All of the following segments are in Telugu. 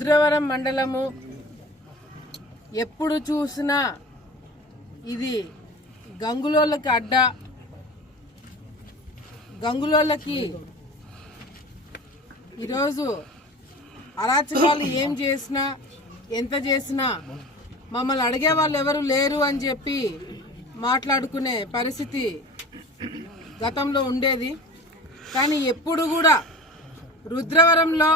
రుద్రవరం మండలము ఎప్పుడు చూసినా ఇది గంగులోళ్ళకి అడ్డ. గంగులోళ్ళకి ఈరోజు అరాచకాలు ఏం చేసినా ఎంత చేసినా మమ్మల్ని అడిగే వాళ్ళు ఎవరు లేరు అని చెప్పి మాట్లాడుకునే పరిస్థితి గతంలో ఉండేది. కానీ ఎప్పుడు కూడా రుద్రవరంలో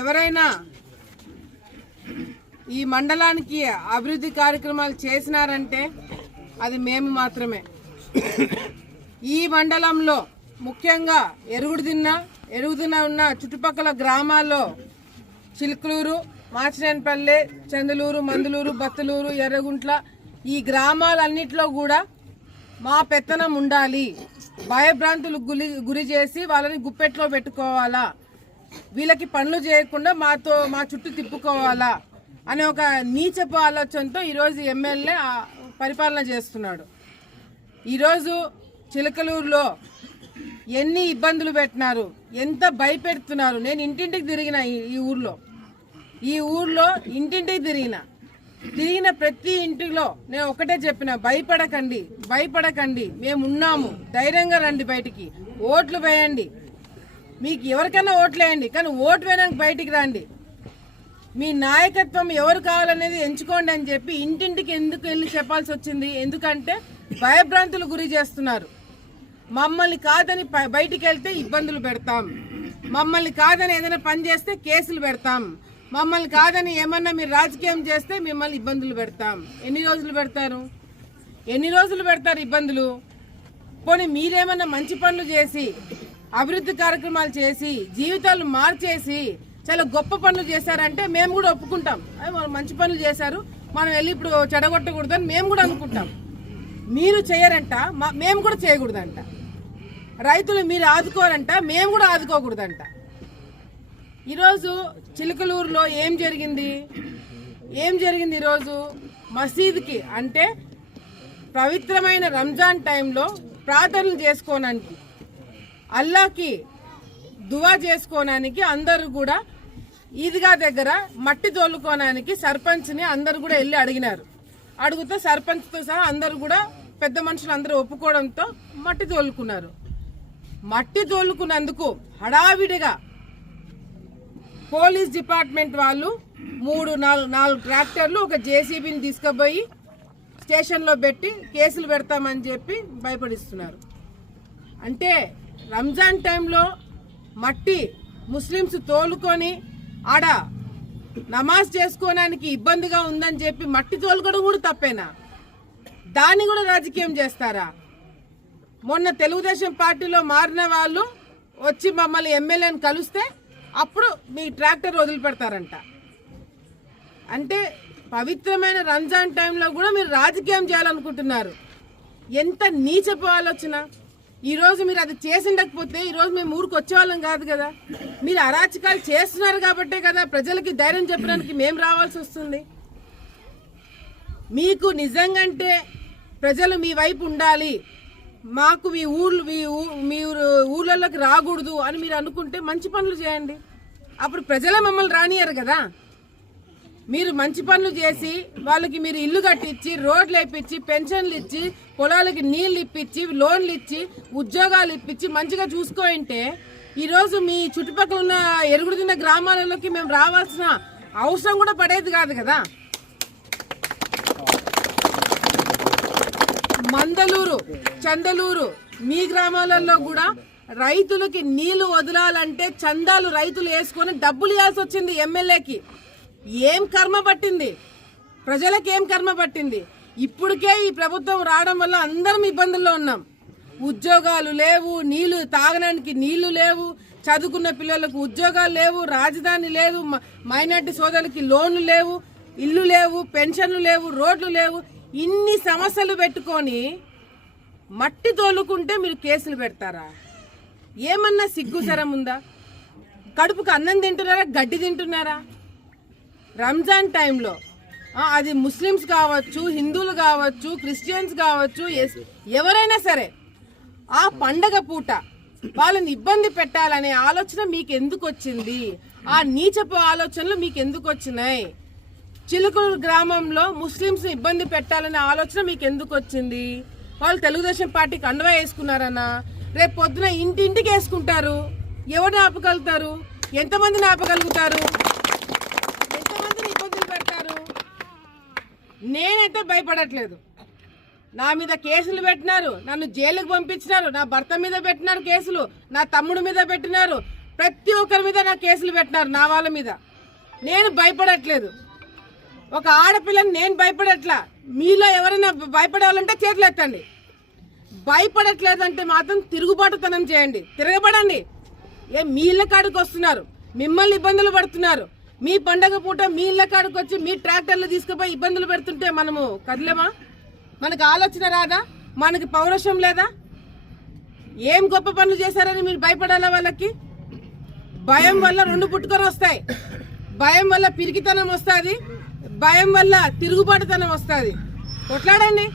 ఎవరైనా ఈ మండలానికి అభివృద్ధి కార్యక్రమాలు చేసినారంటే అది మేము మాత్రమే. ఈ మండలంలో ముఖ్యంగా ఎరుగుడుదిన్న ఎరుగుదిన్న ఉన్న చుట్టుపక్కల గ్రామాల్లో చిలుకలూరు మాచినేనిపల్లె చందులూరు మందులూరు బత్తలూరు ఎర్రగుంట్ల ఈ గ్రామాలన్నిట్లో కూడా మా పెత్తనం ఉండాలి. భయభ్రాంతులు గురి గురి చేసి వాళ్ళని గుప్పెట్లో పెట్టుకోవాలా? వీళ్ళకి పనులు చేయకుండా మాతో మా చుట్టూ తిప్పుకోవాలా అనే ఒక నీచపు ఆలోచనతో ఈరోజు ఎమ్మెల్యే పరిపాలన చేస్తున్నాడు. ఈరోజు చిలకలూరులో ఎన్ని ఇబ్బందులు పెట్టినారు ఎంత భయపెడుతున్నారు. నేను ఇంటింటికి తిరిగిన ఈ ఊర్లో. ఈ ఊర్లో ఇంటింటికి తిరిగిన. తిరిగిన ప్రతి ఇంటిలో నేను ఒకటే చెప్పిన భయపడకండి భయపడకండి. మేము ఉన్నాము ధైర్యంగా రండి బయటికి. ఓట్లు వేయండి. మీకు ఎవరికైనా ఓట్లేయండి కానీ ఓటు వేయడానికి బయటికి రండి. మీ నాయకత్వం ఎవరు కావాలనేది ఎంచుకోండి అని చెప్పి ఇంటింటికి ఎందుకు వెళ్ళి చెప్పాల్సి వచ్చింది? ఎందుకంటే భయభ్రాంతులు గురి చేస్తున్నారు. మమ్మల్ని కాదని బయటికి వెళ్తే ఇబ్బందులు పెడతాం. మమ్మల్ని కాదని ఏదైనా పని చేస్తే కేసులు పెడతాం. మమ్మల్ని కాదని ఏమన్నా మీరు రాజకీయం చేస్తే మిమ్మల్ని ఇబ్బందులు పెడతాం. ఎన్ని రోజులు పెడతారు? ఎన్ని రోజులు పెడతారు ఇబ్బందులు? పోనీ మీరేమన్నా మంచి పనులు చేసి అభివృద్ధి కార్యక్రమాలు చేసి జీవితాలు మార్చేసి చాలా గొప్ప పనులు చేశారంటే మేము కూడా ఒప్పుకుంటాం. అదే మంచి పనులు చేశారు. మనం వెళ్ళి ఇప్పుడు చెడగొట్టకూడదని మేము కూడా అనుకుంటాం. మీరు చేయరంట మా- మేము కూడా చేయకూడదంట. రైతులు మీరు ఆదుకోరంట మేము కూడా ఆదుకోకూడదంట. ఈరోజు చిలుకలూరులో ఏం జరిగింది? ఏం జరిగింది ఈరోజు? మసీద్కి అంటే పవిత్రమైన రంజాన్ టైంలో ప్రార్థనలు చేసుకోవడానికి అల్లాకి దువా చేసుకోవడానికి అందరూ కూడా ఈద్గా దగ్గర మట్టి తోలుకోవడానికి సర్పంచ్ని అందరూ కూడా వెళ్ళి అడిగినారు. అడుగుతూ సర్పంచ్తో సహా అందరూ కూడా పెద్ద మనుషులు అందరూ ఒప్పుకోవడంతో మట్టి తోలుకున్నారు. మట్టి తోలుకున్నందుకు హడావిడిగా పోలీస్ డిపార్ట్మెంట్ వాళ్ళు మూడు నాలుగు నాలుగు ట్రాక్టర్లు ఒక జేసీబీని తీసుకుపోయి స్టేషన్లో పెట్టి కేసులు పెడతామని చెప్పి భయపడిస్తున్నారు. అంటే రంజాన్ టైంలో మట్టి ముస్లిమ్స్ తోలుకొని ఆడ నమాజ్ చేసుకోవడానికి ఇబ్బందిగా ఉందని చెప్పి మట్టి తోలుకోవడం కూడా తప్పేనా? దాన్ని కూడా రాజకీయం చేస్తారా? మొన్న తెలుగుదేశం పార్టీలో మారిన వాళ్ళు వచ్చి మమ్మల్ని ఎమ్మెల్యేని కలిస్తే అప్పుడు మీ ట్రాక్టర్ వదిలిపెడతారంట. అంటే పవిత్రమైన రంజాన్ టైంలో కూడా మీరు రాజకీయం చేయాలనుకుంటున్నారు. ఎంత నీచపు ఆలోచన? ఈరోజు మీరు అది చేసిండకపోతే ఈరోజు మేము ఊరికి వచ్చేవాళ్ళం కాదు కదా. మీరు అరాచకాలు చేస్తున్నారు కాబట్టే కదా ప్రజలకి ధైర్యం చెప్పడానికి మేము రావాల్సి వస్తుంది. మీకు నిజంగంటే ప్రజలు మీ వైపు ఉండాలి. మాకు మీ ఊర్లు మీ ఊ- మీ ఊళ్ళలోకి రాకూడదు అని మీరు అనుకుంటే మంచి పనులు చేయండి. అప్పుడు ప్రజలే మమ్మల్ని రానియరు కదా. మీరు మంచి పనులు చేసి వాళ్ళకి మీరు ఇల్లు కట్టించి రోడ్లు వేయించి పెన్షన్లు ఇచ్చి పొలాలకి నీళ్ళు ఇప్పించి లోన్లు ఇచ్చి ఉద్యోగాలు ఇప్పించి మంచిగా చూసుకోంటే ఈరోజు మీ చుట్టుపక్కల ఉన్న ఎరుగుడుతున్న గ్రామాలలోకి మేము రావాల్సిన అవసరం కూడా పడేది కాదు కదా. మందలూరు చందలూరు మీ గ్రామాలలో కూడా రైతులకి నీళ్ళు వదలాలంటే చందాలు రైతులు వేసుకొని డబ్బులు ఇవ్వాల్సి వచ్చింది ఎమ్మెల్యేకి. ఏం కర్మ పట్టింది? ప్రజలకు ఏం కర్మ పట్టింది? ఇప్పటికే ఈ ప్రభుత్వం రావడం వల్ల అందరం ఇబ్బందుల్లో ఉన్నాం. ఉద్యోగాలు లేవు నీళ్ళు తాగడానికి నీళ్ళు లేవు చదువుకున్న పిల్లలకు ఉద్యోగాలు లేవు రాజధాని లేదు మ- మైనార్టీ సోదరులకి లోన్లు లేవు ఇల్లు లేవు పెన్షన్లు లేవు రోడ్లు లేవు. ఇన్ని సమస్యలు పెట్టుకొని మట్టి తోలుకుంటే మీరు కేసులు పెడతారా? ఏమన్నా సిగ్గుసరం ఉందా? కడుపుకు అన్నం తింటున్నారా? గడ్డి తింటున్నారా? రంజాన్ టైంలో. అది ముస్లిమ్స్ కావచ్చు హిందువులు కావచ్చు క్రిస్టియన్స్ కావచ్చు ఎస్- ఎవరైనా సరే ఆ పండగ పూట వాళ్ళని ఇబ్బంది పెట్టాలనే ఆలోచన మీకు ఎందుకు వచ్చింది ఆ నీచపు ఆలోచనలు మీకు ఎందుకు వచ్చినాయి చిలుకూరు గ్రామంలో ముస్లింస్ ఇబ్బంది పెట్టాలనే ఆలోచన మీకు ఎందుకు వచ్చింది వాళ్ళు తెలుగుదేశం పార్టీకి అండవా వేసుకున్నారన్నా రేపు పొద్దున ఇంటింటికి వేసుకుంటారు. ఎవరు ఆపగలుగుతారు ఎంతమందిని ఆపగలుగుతారు ఎంతమందిని ఇబ్బందులు పెడతారు నేనైతే భయపడట్లేదు. నా మీద కేసులు పెట్టినారు నన్ను జైలుకు పంపించినారు నా భర్త మీద పెట్టినారు కేసులు నా తమ్ముడు మీద పెట్టినారు ప్రతి ఒక్కరి మీద నా కేసులు పెట్టినారు నా వాళ్ళ మీద. నేను భయపడట్లేదు. ఒక ఆడపిల్లని నేను భయపడట్లా. మీలో ఎవరైనా భయపడాలంటే చేతులు ఎత్తండి. భయపడట్లేదు అంటే మాత్రం తిరుగుబాటుతనం చేయండి. తిరగబడండి. ఏ మీళ్ళ కాడికి వస్తున్నారు. మిమ్మల్ని ఇబ్బందులు పడుతున్నారు. మీ పండగ పూట మీ ఇళ్ళ కాడికి వచ్చి మీ ట్రాక్టర్లు తీసుకుపోయి ఇబ్బందులు పెడుతుంటే మనము కదిలేమా? మనకు ఆలోచన రాదా? మనకి పౌరుషం లేదా? ఏం గొప్ప పనులు చేశారని మీరు భయపడాలా వాళ్ళకి? భయం వల్ల రెండు పుట్టుకొని వస్తాయి. భయం వల్ల పిరికితనం వస్తుంది. భయం వల్ల తిరుగుబాటుతనం వస్తుంది. కొట్లాడండి.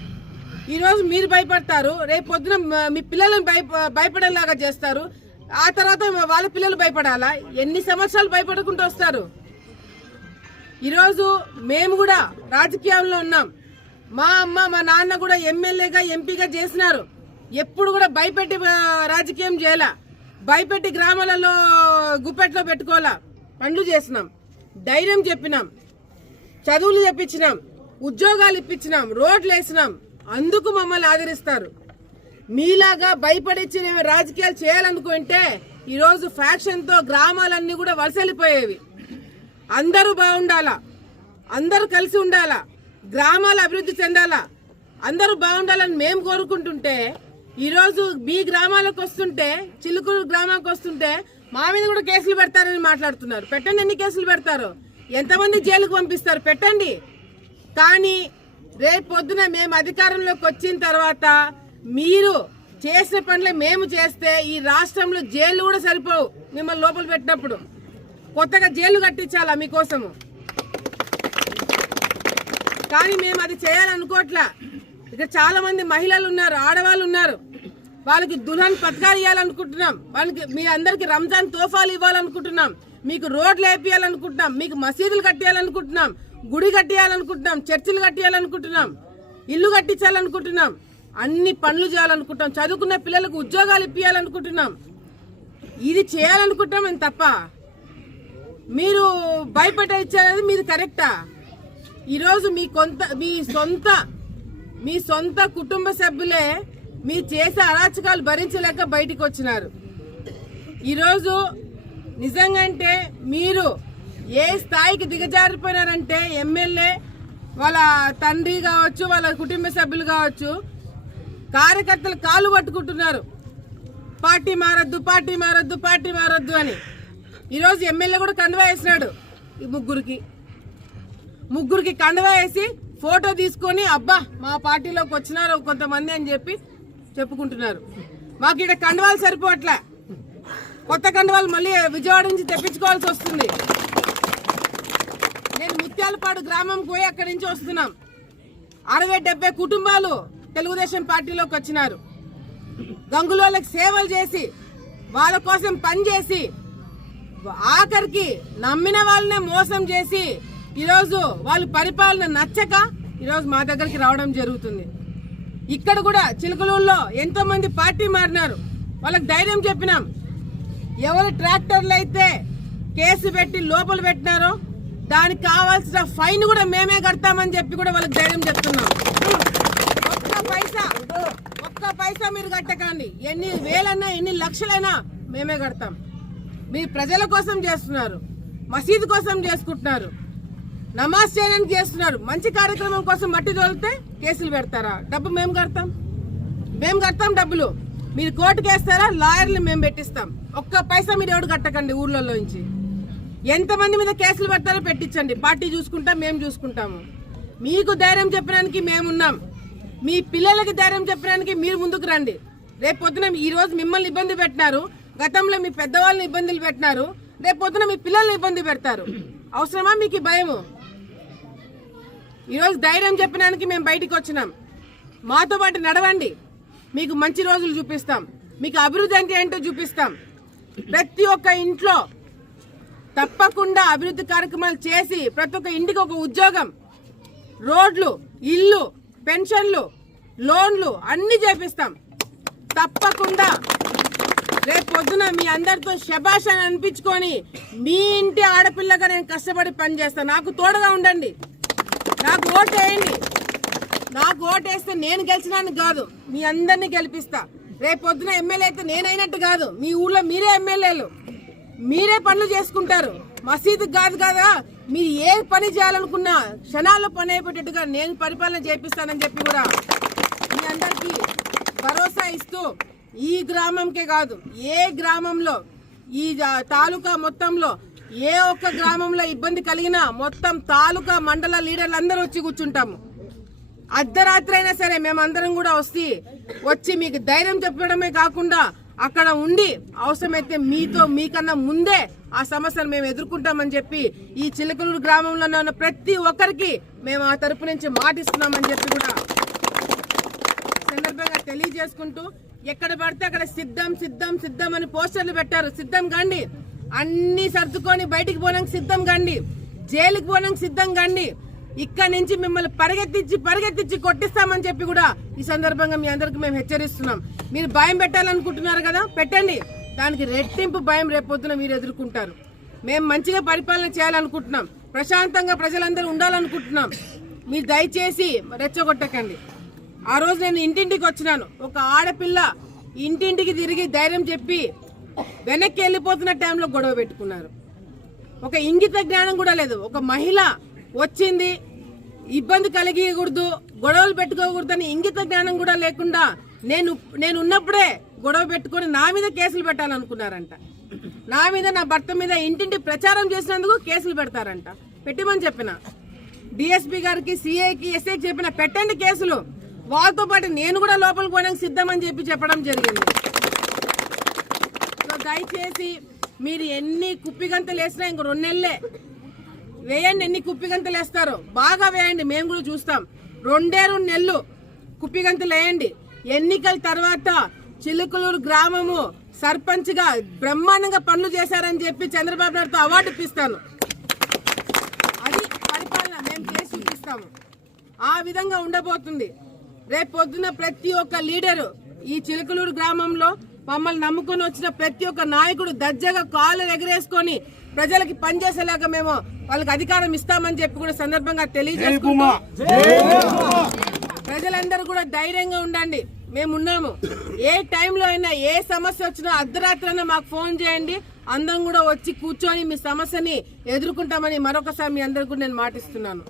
ఈరోజు మీరు భయపడతారు. రేపు పొద్దున మీ పిల్లలను భయ భయపడేలాగా చేస్తారు. ఆ తర్వాత వాళ్ళ పిల్లలు భయపడాలా? ఎన్ని సంవత్సరాలు భయపడకుండా వస్తారు? ఈరోజు మేము కూడా రాజకీయాల్లో ఉన్నాం. మా అమ్మ మా నాన్న కూడా ఎమ్మెల్యేగా ఎంపీగా చేసినారు. ఎప్పుడు కూడా భయపెట్టి రాజకీయం చేయాల? భయపెట్టి గ్రామాలలో గుప్పెట్లో పెట్టుకోవాలా? పనులు చేసినాం. ధైర్యం చెప్పినాం. చదువులు చెప్పించినాం ఉద్యోగాలు ఇప్పించినాం. రోడ్లు వేసినాం. అందుకు మమ్మల్ని ఆదరిస్తారు. మీలాగా భయపడిచ్చి రాజకీయాలు చేయాలనుకుంటే ఈరోజు ఫ్యాక్షన్తో గ్రామాలన్నీ కూడా వలసలిపోయేవి అందరూ బాగుండాలా? అందరూ కలిసి ఉండాలా? గ్రామాలు అభివృద్ధి చెందాలా? అందరూ బాగుండాలని మేము కోరుకుంటుంటే ఈరోజు మీ గ్రామాలకు వస్తుంటే చిలుకూరు గ్రామానికి వస్తుంటే మా మీద కూడా కేసులు పెడతారని మాట్లాడుతున్నారు. పెట్టండి ఎన్ని కేసులు పెడతారు? ఎంతమంది జైలుకు పంపిస్తారు? పెట్టండి. కానీ రేపు పొద్దున మేము అధికారంలోకి వచ్చిన తర్వాత మీరు చేసిన పనులే మేము చేస్తే ఈ రాష్ట్రంలో జైలు కూడా సరిపోవు. మిమ్మల్ని లోపల పెట్టినప్పుడు. కొత్తగా జైలు కట్టించాలా మీకోసము? కానీ మేము అది చేయాలనుకోవట్లా ఇక్కడ చాలా మంది మహిళలు ఉన్నారు ఆడవాళ్ళు ఉన్నారు. వాళ్ళకి దుల్హన్ పథకాలు ఇవ్వాలనుకుంటున్నాం. వాళ్ళకి మీ అందరికి రంజాన్ తోఫాలు ఇవ్వాలనుకుంటున్నాం. మీకు రోడ్లు వేపియాలనుకుంటున్నాం. మీకు మసీదులు కట్టేయాలనుకుంటున్నాం. గుడి కట్టేయాలనుకుంటున్నాం. చర్చిలు కట్టేయాలనుకుంటున్నాం. ఇల్లు కట్టించాలనుకుంటున్నాం. అన్ని పనులు చేయాలనుకుంటున్నాం. చదువుకున్న పిల్లలకు ఉద్యోగాలు ఇప్పించాలనుకుంటున్నాం ఇది చేయాలనుకుంటున్నాం తప్ప. మీరు భయపడ ఇచ్చారనేది మీది కరెక్టా? ఈరోజు మీ కొంత మీ సొంత మీ సొంత కుటుంబ సభ్యులే మీ చేసే అరాచకాలు భరించలేక బయటికి వచ్చినారు. ఈరోజు నిజంగా అంటే మీరు ఏ స్థాయికి దిగజారిపోయినారంటే ఎమ్మెల్యే వాళ్ళ తండ్రి కావచ్చు వాళ్ళ కుటుంబ సభ్యులు కావచ్చు కార్యకర్తలు కాలు పట్టుకుంటున్నారు. పార్టీ మారద్దు పార్టీ మారద్దు పార్టీ మారద్దు అని. ఈరోజు ఎమ్మెల్యే కూడా కండువా వేసినాడు ఈ ముగ్గురికి. ముగ్గురికి కండువా వేసి ఫోటో తీసుకొని అబ్బా మా పార్టీలోకి వచ్చినారు కొంతమంది అని చెప్పి చెప్పుకుంటున్నారు. మాకు ఇక్కడ కండువాలు సరిపోవట్లే. కొత్త కండువాలు మళ్ళీ విజయవాడ నుంచి తెప్పించుకోవాల్సి వస్తుంది. నేను ముత్యాలపాడు గ్రామం పోయి అక్కడి నుంచి వస్తున్నాం. అరవై డెబ్బై కుటుంబాలు తెలుగుదేశం పార్టీలోకి వచ్చినారు. గంగులోళ్ళకి సేవలు చేసి వాళ్ళ కోసం పనిచేసి ఆఖరికి నమ్మిన వాళ్ళనే మోసం చేసి ఈరోజు వాళ్ళు పరిపాలన నచ్చక ఈరోజు మా దగ్గరికి రావడం జరుగుతుంది. ఇక్కడ కూడా చిలుకలూరులో ఎంతో మంది పార్టీ మారినారు. వాళ్ళకి ధైర్యం చెప్పినాం. ఎవరు ట్రాక్టర్లు అయితే కేసు పెట్టి లోపల పెట్టినారో దానికి కావాల్సిన ఫైన్ కూడా మేమే కడతామని చెప్పి కూడా వాళ్ళకి ధైర్యం చెప్తున్నాం. ఒక్క పైసా ఒక్క పైసా మీరు కట్టకండి. ఎన్ని వేలన్నా ఎన్ని లక్షలైనా మేమే కడతాం. మీరు ప్రజల కోసం చేస్తున్నారు. మసీదు కోసం చేసుకుంటున్నారు. నమాజ్ చేయడానికి చేస్తున్నారు. మంచి కార్యక్రమం కోసం మట్టి తోలితే కేసులు పెడతారా? డబ్బు మేము కడతాం. మేము కడతాం డబ్బులు. మీరు కోర్టుకు వేస్తారా? లాయర్లు మేము పెట్టిస్తాం. ఒక్క పైసా మీరు ఎవడు కట్టకండి ఊర్లలో నుంచి. ఎంతమంది మీద కేసులు పెడతారో పెట్టించండి. పార్టీ చూసుకుంటాం మేము చూసుకుంటాము. మీకు ధైర్యం చెప్పడానికి మేమున్నాం మీ పిల్లలకి ధైర్యం చెప్పడానికి మీరు ముందుకు రండి. రేపు పొద్దున ఈరోజు మిమ్మల్ని ఇబ్బంది పెట్టినారు. గతంలో మీ పెద్దవాళ్ళని ఇబ్బందులు పెట్టినారు రేపొద్దున మీ పిల్లల్ని ఇబ్బంది పెడతారు. అవసరమా మీకు భయము? ఈరోజు ధైర్యం చెప్పడానికి మేము బయటికి వచ్చినాం. మాతో పాటు నడవండి. మీకు మంచి రోజులు చూపిస్తాం. మీకు అభివృద్ధి అంటే ఏంటో చూపిస్తాం. ప్రతి ఒక్క ఇంట్లో తప్పకుండా అభివృద్ధి కార్యక్రమాలు చేసి ప్రతి ఒక్క ఇంటికి ఒక ఉద్యోగం రోడ్లు ఇల్లు పెన్షన్లు లోన్లు అన్ని చేపిస్తాం. తప్పకుండా రేపు పొద్దున మీ అందరితో శబాష్ అని అనిపించుకొని మీ ఇంటి ఆడపిల్లగా నేను కష్టపడి పనిచేస్తాను నాకు తోడుగా ఉండండి. నాకు ఓటు వేయండి. నాకు ఓటేస్తే నేను గెలిచినాను కాదు మీ అందరినీ గెలిపిస్తా. రేపు పొద్దున ఎమ్మెల్యే అయితే నేనైనట్టు కాదు మీ ఊర్లో మీరే ఎమ్మెల్యేలు. మీరే పనులు చేసుకుంటారు. మసీదు కాదు కదా మీరు ఏ పని చేయాలనుకున్నా క్షణాల్లో పని అయిపోయేటట్టుగా నేను పరిపాలన చేపిస్తానని చెప్పి కూడా మీ అందరికీ భరోసా ఇస్తూ ఈ గ్రామంకే కాదు ఏ గ్రామంలో ఈ తాలూకా మొత్తంలో ఏ ఒక్క గ్రామంలో ఇబ్బంది కలిగినా మొత్తం తాలూకా మండల లీడర్లు అందరూ వచ్చి కూర్చుంటాము. అర్ధరాత్రి అయినా సరే మేమందరం కూడా వస్తే వచ్చి మీకు ధైర్యం చెప్పడమే కాకుండా అక్కడ ఉండి అవసరమైతే మీతో మీకన్నా ముందే ఆ సమస్యను మేము ఎదుర్కొంటామని చెప్పి ఈ చిలకలూరు గ్రామంలో ఉన్న ప్రతి ఒక్కరికి మేము ఆ తరపు నుంచి మాటిస్తున్నామని చెప్పి కూడా సందర్భంగా తెలియజేసుకుంటూ ఎక్కడ పడితే అక్కడ సిద్ధం సిద్ధం సిద్ధం అని పోస్టర్లు పెట్టారు. సిద్ధం కండి అన్ని సర్దుకొని బయటికి పోనాక సిద్ధం కండి జైలుకి పోనాక సిద్ధం కండి ఇక్కడ నుంచి మిమ్మల్ని పరిగెత్తించి పరిగెత్తించి కొట్టిస్తామని చెప్పి కూడా ఈ సందర్భంగా మీ అందరికి మేము హెచ్చరిస్తున్నాం. మీరు భయం పెట్టాలనుకుంటున్నారు కదా? పెట్టండి. దానికి రెట్టింపు భయం రేపొద్దున మీరు ఎదుర్కొంటారు. మేము మంచిగా పరిపాలన చేయాలనుకుంటున్నాం. ప్రశాంతంగా ప్రజలందరూ ఉండాలనుకుంటున్నాం. మీరు దయచేసి రెచ్చగొట్టకండి. ఆ రోజు నేను ఇంటింటికి వచ్చినాను. ఒక ఆడపిల్ల ఇంటింటికి తిరిగి ధైర్యం చెప్పి వెనక్కి వెళ్ళిపోతున్న టైంలో గొడవ పెట్టుకున్నారు. ఒక ఇంగిత జ్ఞానం కూడా లేదు. ఒక మహిళ వచ్చింది ఇబ్బంది కలిగకూడదు గొడవలు పెట్టుకోకూడదని ఇంగిత జ్ఞానం కూడా లేకుండా నేను నేను ఉన్నప్పుడే గొడవ పెట్టుకొని నా మీద కేసులు పెట్టాలనుకున్నారంట. నా మీద నా భర్త మీద ఇంటింటి ప్రచారం చేసినందుకు కేసులు పెడతారంట. పెట్టమని చెప్పిన. డిఎస్పీ గారికి సిఐకి ఎస్ఐకి చెప్పిన పెట్టండి కేసులు. వాళ్ళతో పాటు నేను కూడా లోపలికి పోవడానికి సిద్ధమని చెప్పి చెప్పడం జరిగింది. సో దయచేసి మీరు ఎన్ని కుప్పిగంతలు వేసినా ఇంక రెండు నెలలే. వేయండి ఎన్ని కుప్పిగంతలు వేస్తారో. బాగా వేయండి మేము కూడా చూస్తాం. రెండే రెండు నెలలు కుప్పిగంతలు వేయండి. ఎన్నికల తర్వాత చిలుకలూరు గ్రామము సర్పంచ్గా బ్రహ్మాండంగా పనులు చేశారని చెప్పి చంద్రబాబు నాయుడుతో అవార్డు ఇప్పిస్తాను. అది పరిపాలన మేము చేసి చూపిస్తాము. ఆ విధంగా ఉండబోతుంది. రేపు పొద్దున ప్రతి ఒక్క లీడరు ఈ చిలకలూరు గ్రామంలో మమ్మల్ని నమ్ముకొని వచ్చిన ప్రతి ఒక్క నాయకుడు దర్జాగా కాళ్ళు ఎగరేసుకొని ప్రజలకి పనిచేసేలాగా మేము వాళ్ళకి అధికారం ఇస్తామని చెప్పి కూడా సందర్భంగా తెలియజేసుకుంటూ ప్రజలందరూ కూడా ధైర్యంగా ఉండండి. మేము ఉన్నాము. ఏ టైంలో అయినా ఏ సమస్య వచ్చినా అర్ధరాత్రి అయినా మాకు ఫోన్ చేయండి. అందరం కూడా వచ్చి కూర్చొని మీ సమస్యని ఎదుర్కొంటామని మరొకసారి మీ అందరికీ కూడా నేను మాటిస్తున్నాను.